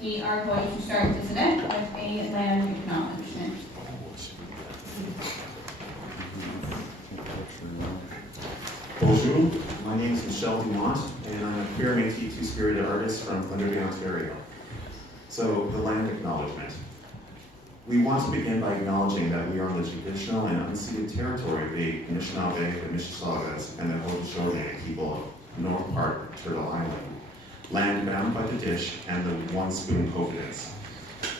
We are going to start this event with a land acknowledgement. Bonjour, my name is Michel Dumont, and I'm a queer Métis two-spirited artist from Thunder Bay, Ontario. So, the land acknowledgement. We want to begin by acknowledging that we are on the traditional and unceded territory of the Anishinaabe, the Mississaugas, and the Haudenosaunee people of North Park, Turtle Island, land bound by the Dish and the One Spoon Covenants.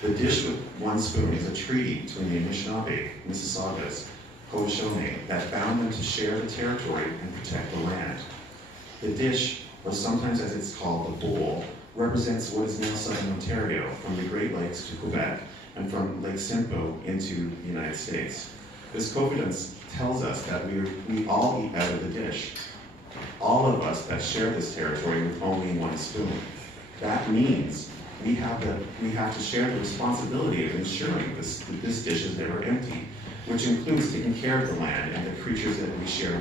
The Dish with One Spoon is a treaty between the Anishinaabe, Mississaugas, Haudenosaunee that bound them to share the territory and protect the land. The Dish, or sometimes as it's called, the Bowl, represents what is now southern Ontario, from the Great Lakes to Quebec, and from Lake Simcoe into the United States. This covenant tells us that we all eat out of the dish. All of us that share this territory with only one spoon. That means we have to share the responsibility of ensuring this dish is never empty, which includes taking care of the land and the creatures that we share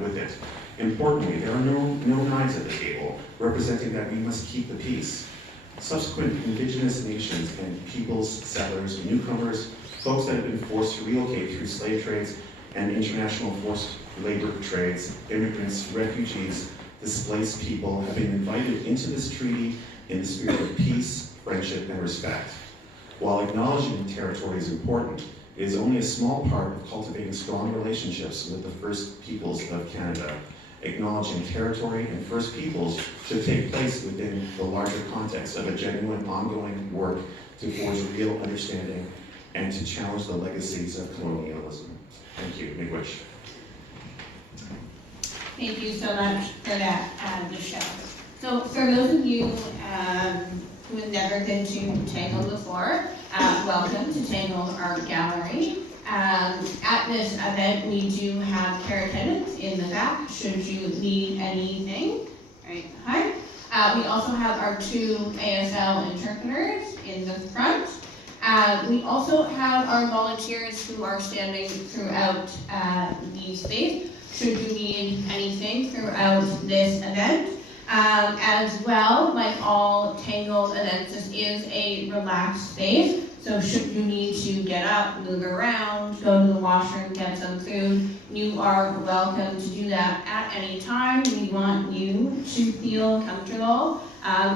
with it. Importantly, there are no knives at the table, representing that we must keep the peace. Subsequent Indigenous nations and peoples, settlers, newcomers, folks that have been forced to relocate through slave trades and international forced labor trades, immigrants, refugees, displaced people have been invited into this treaty in the spirit of peace, friendship, and respect. While acknowledging territory is important, it is only a small part of cultivating strong relationships with the First Peoples of Canada. Acknowledging territory and First Peoples should take place within the larger context of a genuine, ongoing work to forge real understanding and to challenge the legacies of colonialism. Thank you. Miigwech. Thank you so much for that, Michelle. So for those of you who have never been to Tangled before, welcome to Tangled Art Gallery. At this event, we do have care attendants in the back, should you need anything. Right behind. We also have our 2 ASL interpreters in the front. We also have our volunteers who are standing throughout the space, should you need anything throughout this event. As well, like all Tangled events, this is a relaxed space. So should you need to get up, move around, go to the washroom, get some food, you are welcome to do that at any time. We want you to feel comfortable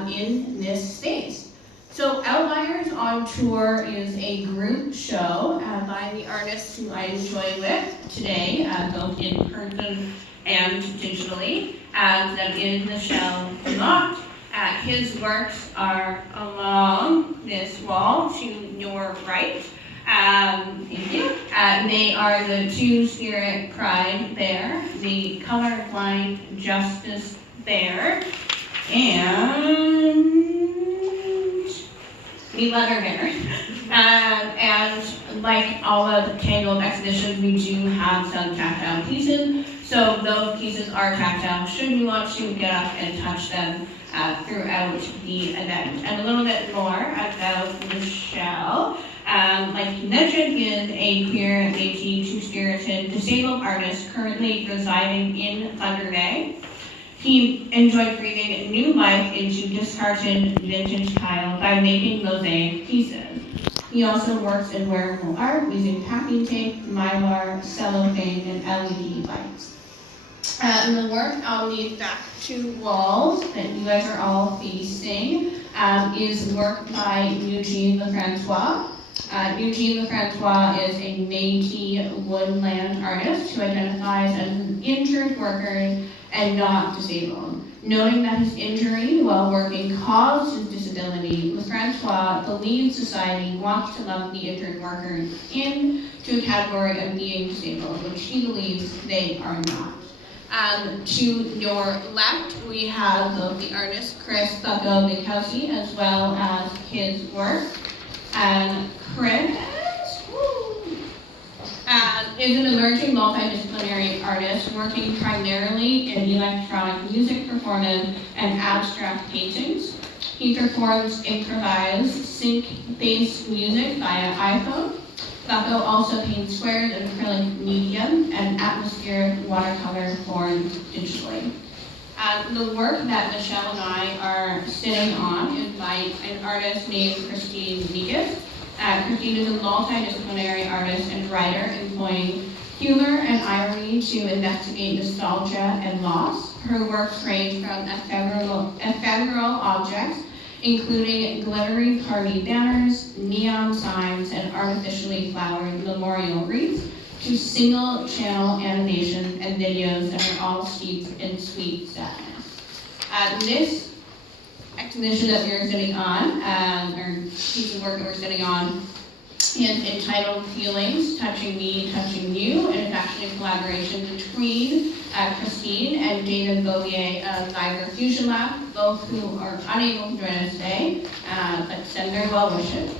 in this space. So Outliers on Tour is a group show by the artists who I enjoy with today, both in person and digitally. That is Michel Dumont. His works are along this wall to your right. Thank you. They are the Two-Spirit Pride Bear, the Colorblind Justice Bear, and the Leather Bear. And like all of the Tangled exhibitions, we do have some tactile pieces. So those pieces are tactile should you want to get up and touch them throughout the event. And a little bit more about Michel. Like he mentioned, he is a queer, Métis, two-spirited, disabled artist currently residing in Thunder Bay. He enjoyed breathing new life into discarded vintage tile by making mosaic pieces. He also works in wearable art using packing tape, mylar, cellophane, and LED lights. And the work on these back 2 walls that you guys are all facing is work by Eugene LeFrancois. Eugene LeFrancois is a Métis woodland artist who identifies as an injured worker and not disabled. Knowing that his injury while working caused his disability, LeFrancois believes society wants to lump the injured worker into a category of being disabled, which he believes they are not. To your left, we have both the artist Bucko Binkowski as well as his work. Chris is an emerging multidisciplinary artist working primarily in electronic music performance and abstract paintings. He performs improvised sync-based music via iPhone. Bucko also paints squares in acrylic medium and atmospheric watercolor forms digitally. The work that Michel and I are sitting on is by an artist named Kristina. Kristina is a multidisciplinary artist and writer employing humor and irony to investigate nostalgia and loss. Her works range from ephemeral objects, including glittery party banners, neon signs, and artificially flowered memorial wreaths, to single-channel animations and videos that are all steeped in sweet sadness. This exhibition that we're sitting on, or piece of work that we're sitting on, is entitled Feelings, Touching Me, Touching You, and it's actually a collaboration between Christine and David Bouvier of Geiger Fusion Lab, both who are unable to join us today, but send their well wishes.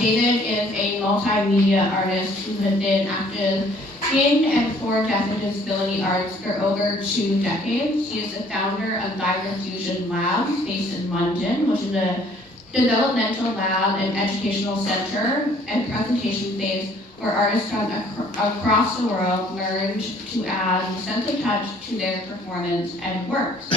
David is a multimedia artist who has been active in and for deaf and disability arts for over 2 decades. He is the founder of Geiger Fusion Labs, based in London, which is a developmental lab and educational center and presentation space where artists from across the world learned to add a sense of touch to their performance and works.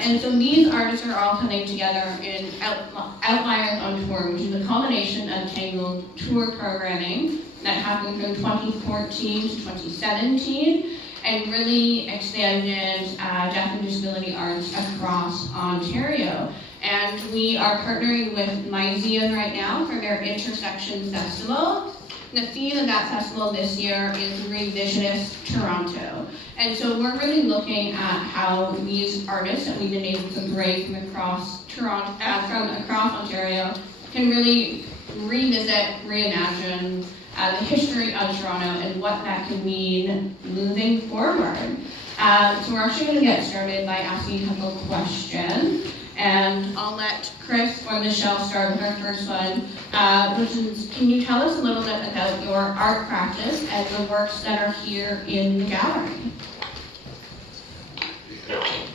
And so these artists are all coming together in Outliers on Tour, which is a culmination of Tangled tour programming that happened from 2014 to 2017 and really expanded deaf and disability arts across Ontario. And we are partnering with Museum right now for their Intersections Festival. The theme of that festival this year is Revisionist Toronto. And so we're really looking at how these artists that we've been able to bring from across Toronto, from across Ontario, can really revisit, reimagine the history of Toronto and what that can mean moving forward. So we're actually going to get started by asking a couple questions. And I'll let Chris or Michel start with our first one, which is, can you tell us a little bit about your art practice and the works that are here in the gallery? Okay.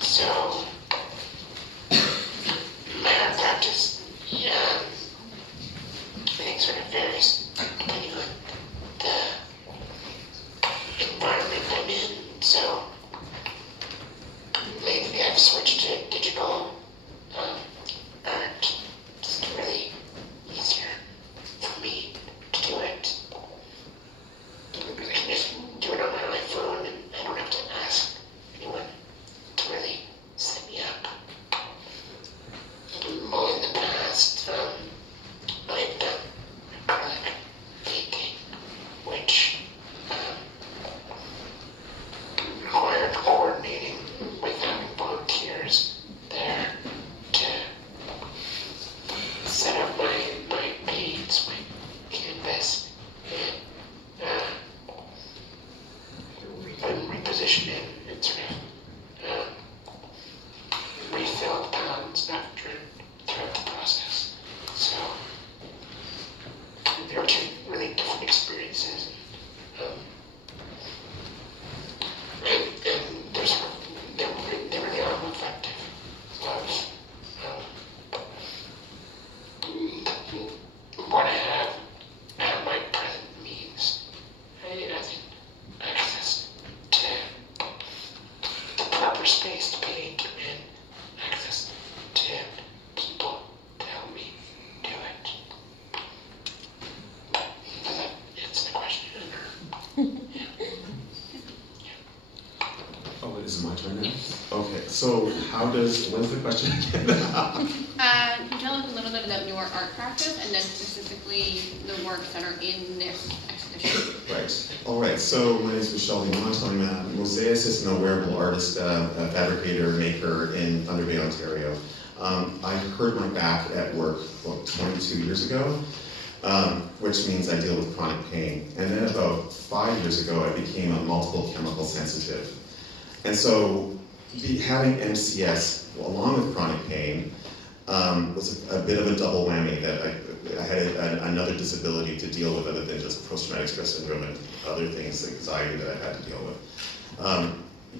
So, my art practice, I think sort of varies depending on the environment I'm in. So, lately I've switched to digital art. It's really easier for me to do it. I can just do it on my iPhone and I don't have to ask anyone to really set me up. More in the past, I've done acrylic painting, which required coordinating with having volunteers there to set up my paints, my canvas, and reposition it and sort of refill pounds after throughout the process. So there are 2 really different experiences. And they really are reflective of what I have at my present means. As in access to the proper space to paint and access to people to help me do it. Does that answer the question? Oh, it is my turn now? Okay, so when's the question again? Can you tell us a little bit about your art practice and then specifically the works that are in this exhibition? Right. All right. So my name is Michel. I'm a mosaicist and a wearable artist, a fabricator, maker in Thunder Bay, Ontario. I hurt my back at work about 22 years ago, which means I deal with chronic pain. And then about 5 years ago, I became a multiple chemical sensitive. And so having MCS along with chronic pain was a bit of a double whammy, that I had another disability to deal with other than just post-traumatic stress syndrome and other things, anxiety that I had to deal with.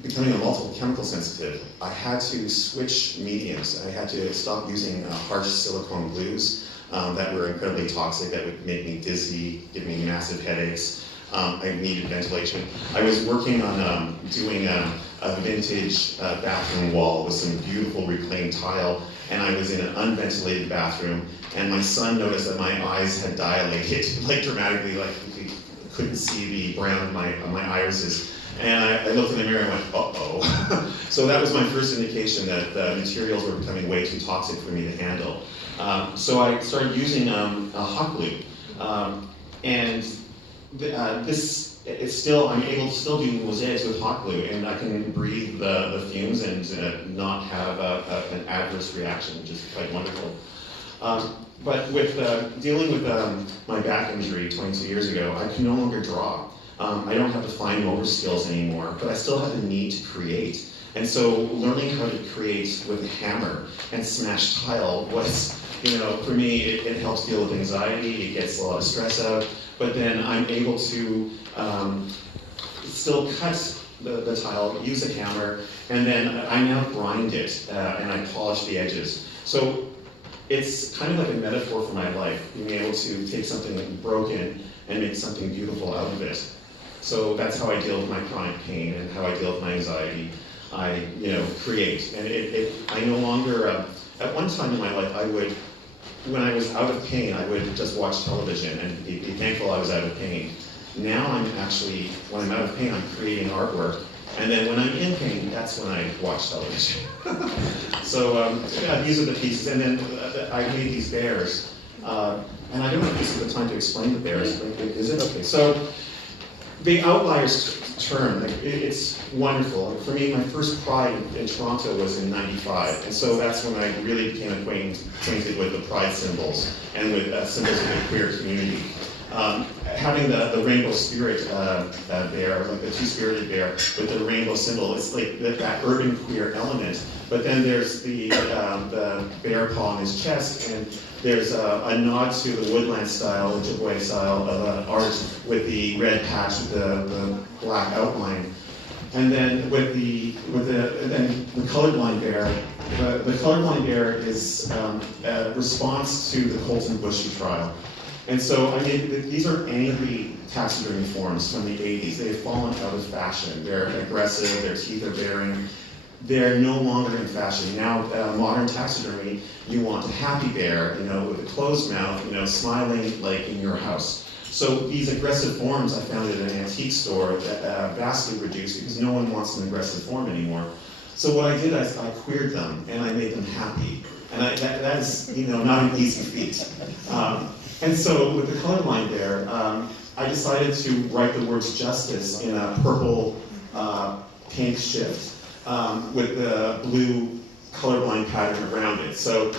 Becoming a multiple chemical sensitive, I had to switch mediums. I had to stop using harsh silicone glues that were incredibly toxic, that would make me dizzy, give me massive headaches. I needed ventilation. I was working on doing a vintage bathroom wall with some beautiful reclaimed tile, and I was in an unventilated bathroom, and my son noticed that my eyes had dilated, like dramatically, like he couldn't see the brown of my irises. And I looked in the mirror and went, uh-oh. So that was my first indication that the materials were becoming way too toxic for me to handle. So I started using a hot glue. And I'm able to still do mosaics with hot glue, and I can breathe the fumes and not have an adverse reaction, which is quite wonderful. But with dealing with my back injury 22 years ago, I can no longer draw. I don't have the fine motor skills anymore, but I still have the need to create. And so learning how to create with a hammer and smash tile was, for me, it helps deal with anxiety, it gets a lot of stress out, but then I'm able to still cut the tile, use a hammer, and then I now grind it, and I polish the edges. So it's kind of like a metaphor for my life, being able to take something broken and make something beautiful out of it. So that's how I deal with my chronic pain and how I deal with my anxiety. I, create, and I no longer, at one time in my life, when I was out of pain, I would just watch television and be thankful I was out of pain. Now I'm actually, when I'm out of pain, I'm creating artwork, and then when I'm in pain, that's when I watch television. So these are the pieces, and then I made these bears, and I don't know if this is the time to explain the bears, is it? Okay, so the Outliers term, it's wonderful. For me, my first Pride in Toronto was in '95, and so that's when I really became acquainted with the Pride symbols and with symbols of the queer community. Having the rainbow spirit bear, like the two-spirited bear with the rainbow symbol, it's like that urban queer element. But then there's the bear paw on his chest, and there's a nod to the woodland style, the Ojibwe style of art with the red patch with the black outline. And then with the colorblind bear, the colorblind bear is a response to the Colton Bushy trial. And so, these are angry taxidermy forms from the 80s. They have fallen out of fashion. They're aggressive, their teeth are baring. They're no longer in fashion. Now, modern taxidermy, you want a happy bear, with a closed mouth, smiling like in your house. So these aggressive forms I found at an antique store that vastly reduced because no one wants an aggressive form anymore. So what I did, I queered them and I made them happy. And that is, not an easy feat. And so with the colorblind bear, I decided to write the words justice in a purple paint shift with the blue colorblind pattern around it. So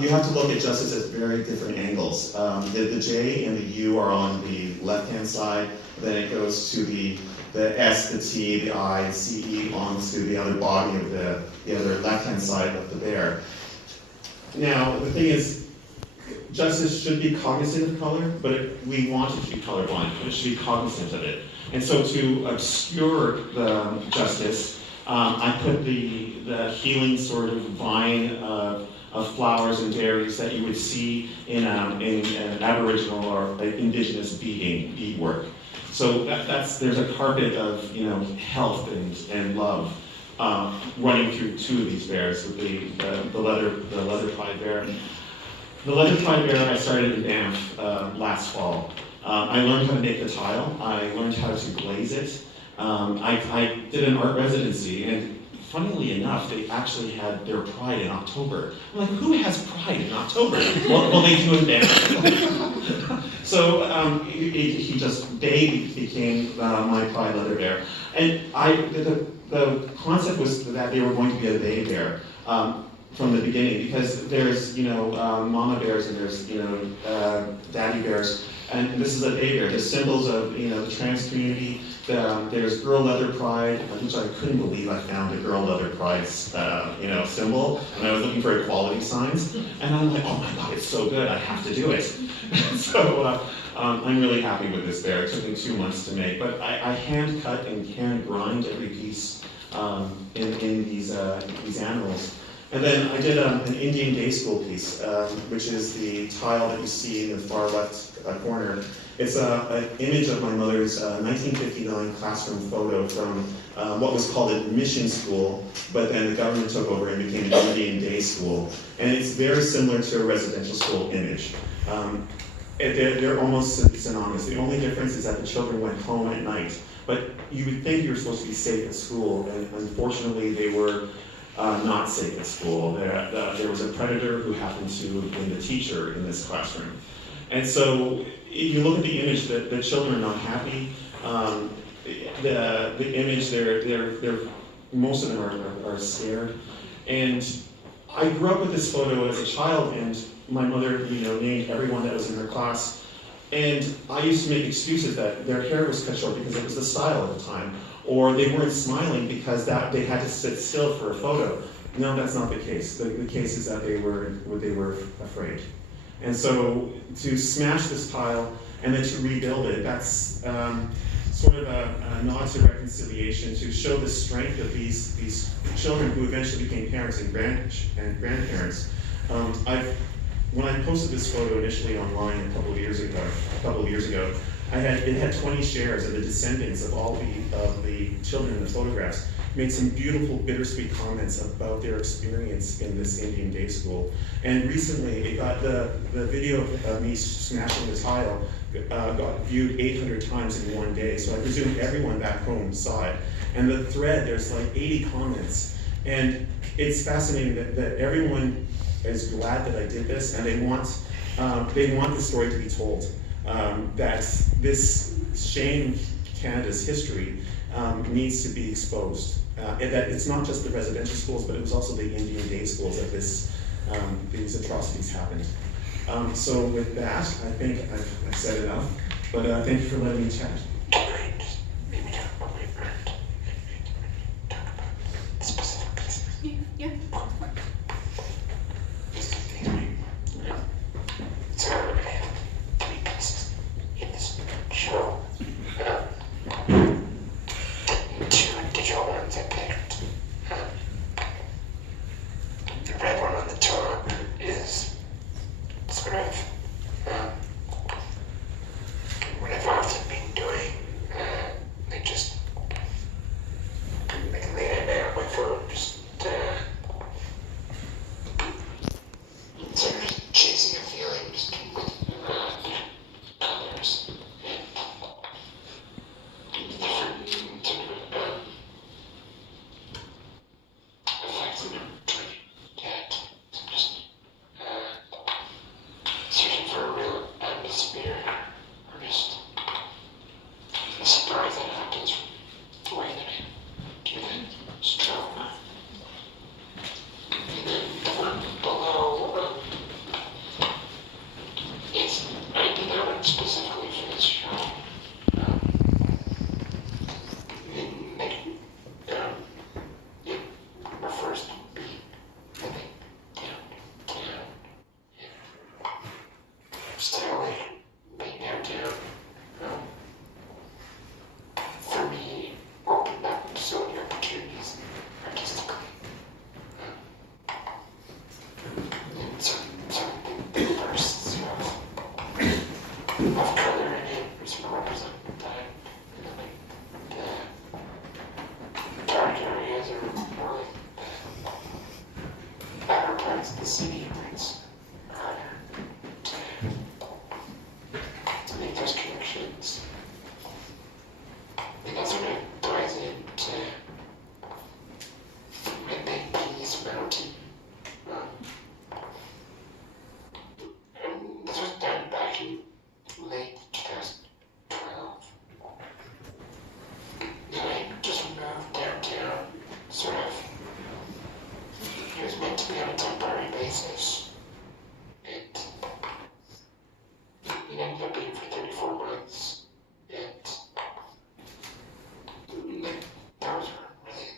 you have to look at justice at very different angles. The J and the U are on the left-hand side, then it goes to the S, the T, the I, the CE onto the other body of the other left-hand side of the bear. Now, the thing is, justice should be cognizant of color, but we want it to be colorblind. It should be cognizant of it. And so to obscure the justice, I put the healing sort of vine of flowers and berries that you would see in an Aboriginal or indigenous beadwork. So there's a carpet of health and love running through two of these bears with the leather Pride bear. The leather Pride bear I started in Banff last fall. I learned how to make the tile. I learned how to glaze it. I did an art residency, and funnily enough, they actually had their Pride in October. I'm like, who has Pride in October? well, they do in Banff. So they became my Pride leather bear. And the concept was that they were going to be a they bear. From the beginning, because there's mama bears and there's daddy bears, and this is a they bear. There's symbols of the trans community. There's girl leather pride, which I couldn't believe I found a girl leather pride symbol, and I was looking for equality signs, and I'm like, oh my god, it's so good, I have to do it. So I'm really happy with this bear. It took me 2 months to make, but I hand cut and hand grind every piece in these animals. And then I did an Indian day school piece, which is the tile that you see in the far left corner. It's an image of my mother's 1959 classroom photo from what was called a mission school, but then the government took over and became an Indian day school. And it's very similar to a residential school image. They're almost synonymous. The only difference is that the children went home at night. But you would think you were supposed to be safe at school, and unfortunately they were not safe at school. There was a predator who happened to have been the teacher in this classroom. And so if you look at the image, the children are not happy. The image, they're most of them are scared. And I grew up with this photo as a child, and my mother, named everyone that was in her class. And I used to make excuses that their hair was cut short because it was the style at the time, or they weren't smiling because they had to sit still for a photo. No, that's not the case. The case is that they were afraid. And so to smash this tile and then to rebuild it, that's sort of a nod to reconciliation, to show the strength of these children who eventually became parents and grandparents. When I posted this photo initially online a couple of years ago, it had 20 shares, and the descendants of all of the children in the photographs made some beautiful, bittersweet comments about their experience in this Indian day school. And recently, it got the video of me smashing the tile got viewed 800 times in one day. So I presume everyone back home saw it. And the thread, there's like 80 comments. And it's fascinating that everyone is glad that I did this, and they want the story to be told. That this shamed Canada's history needs to be exposed. And that it's not just the residential schools, but it was also the Indian day schools that these atrocities happened. So with that, I think I've said enough, but thank you for letting me chat. Yeah. So I have 3 pieces in this show. 2 digital ones I picked. The red one on the top is sort of what I've often been doing. I just like lay it down on my phone, just sort of chasing a feeling, just colors and different sort of effects that I'm trying to get. So just searching for a real atmosphere, or just the surprise that happens from the way that I do that stroke. And then the one below, I did that one specifically for this show. It refers to beat, I think, down, yeah. Still being downtown, for me, opened up so many opportunities artistically. And some big bursts of color in it sort of represent that. And then the dark areas are more like the outer parts of the city where it's harder to make those connections. And that sort of ties into my big piece, Mountain. And this was done back in late 2012. And I just moved downtown, sort of. It was meant to be on a temporary basis. It ended up being for 34 months. And those were really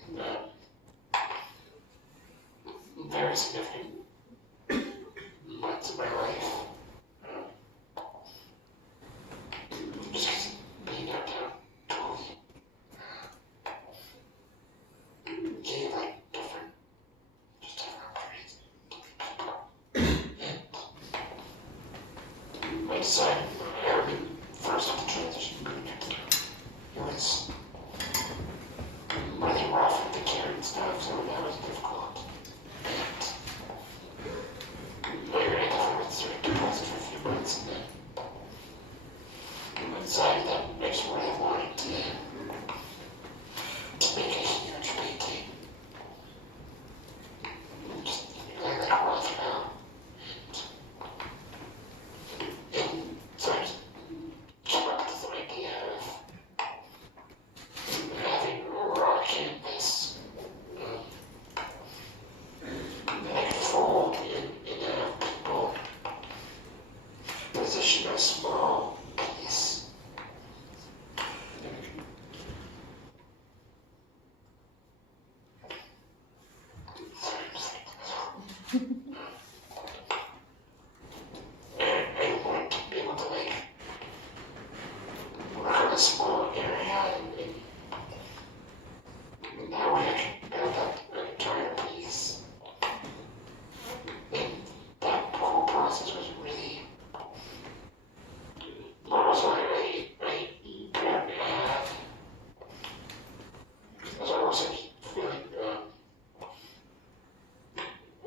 very significant months of my life. Just because being downtown totally gave different opportunities to people. And I decided, first of the transition period. It was really rough with the care and stuff, so that was difficult. And I definitely was sort of depressed for a few months, and then decided that I just really wanted to make a huge painting. And just really like rough it out. And so I just came up with this idea of having a raw canvas that I could fold and have people position a small piece. I want to be able to like work on a small area and that way I can build up an entire piece. And that whole process was really almost like I prepared to have. Because I was feeling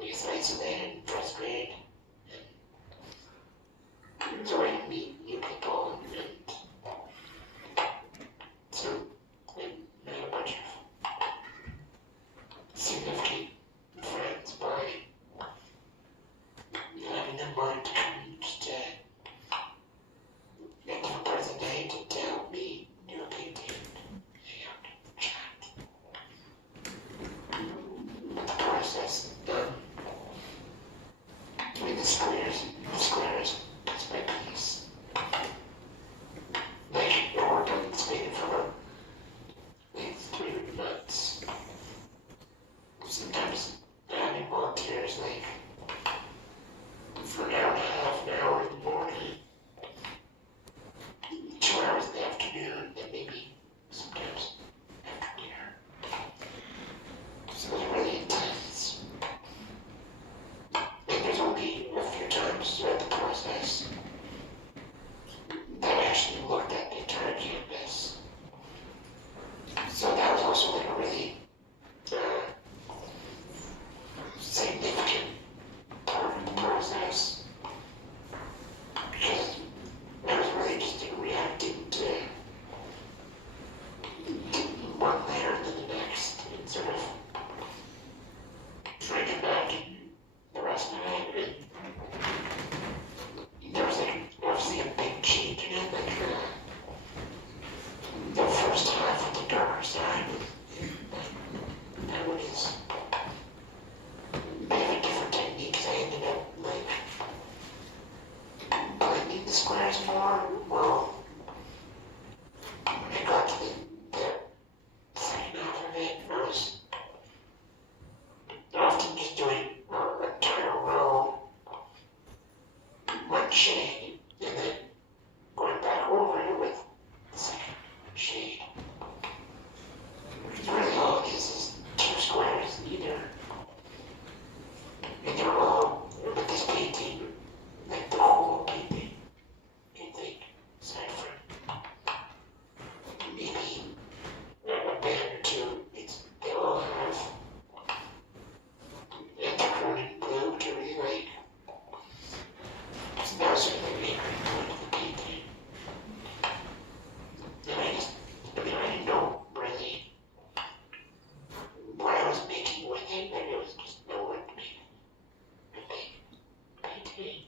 isolated and frustrated. And so I meet new people and so I met a bunch of significant friends by having them want to come just to at different parts of the day to help me do a painting and chat. But the process, doing the squares is my piece. Like, I worked on this painting for about like 3 months. Sometimes having volunteers like for an hour and a half, an hour in the morning, 2 hours in the afternoon, and maybe sometimes after dinner. So it was really intense. And there's only a few times throughout the process that I actually looked at the entire canvas. So that was also like a really significant part of the process. Because I was really just reacting to one layer to the next and sort of trying to imagine the rest of it. And there was like obviously a big change in it, like the first half of the darker side. That one is a bit of a different technique because I ended up like blending the squares more. Well, when I got to the second half of it, I was often just doing an entire row, one shade, and then going back over it with the second shade. Because really all it is 2 squares either. And they're all, with this painting, like the whole painting, I think, aside from maybe a bit or 2, they all have intercrone in blue, which I really like. So that was sort of like the point of the painting. And I didn't know really what I was making with it, but it was just no one to make a big painting.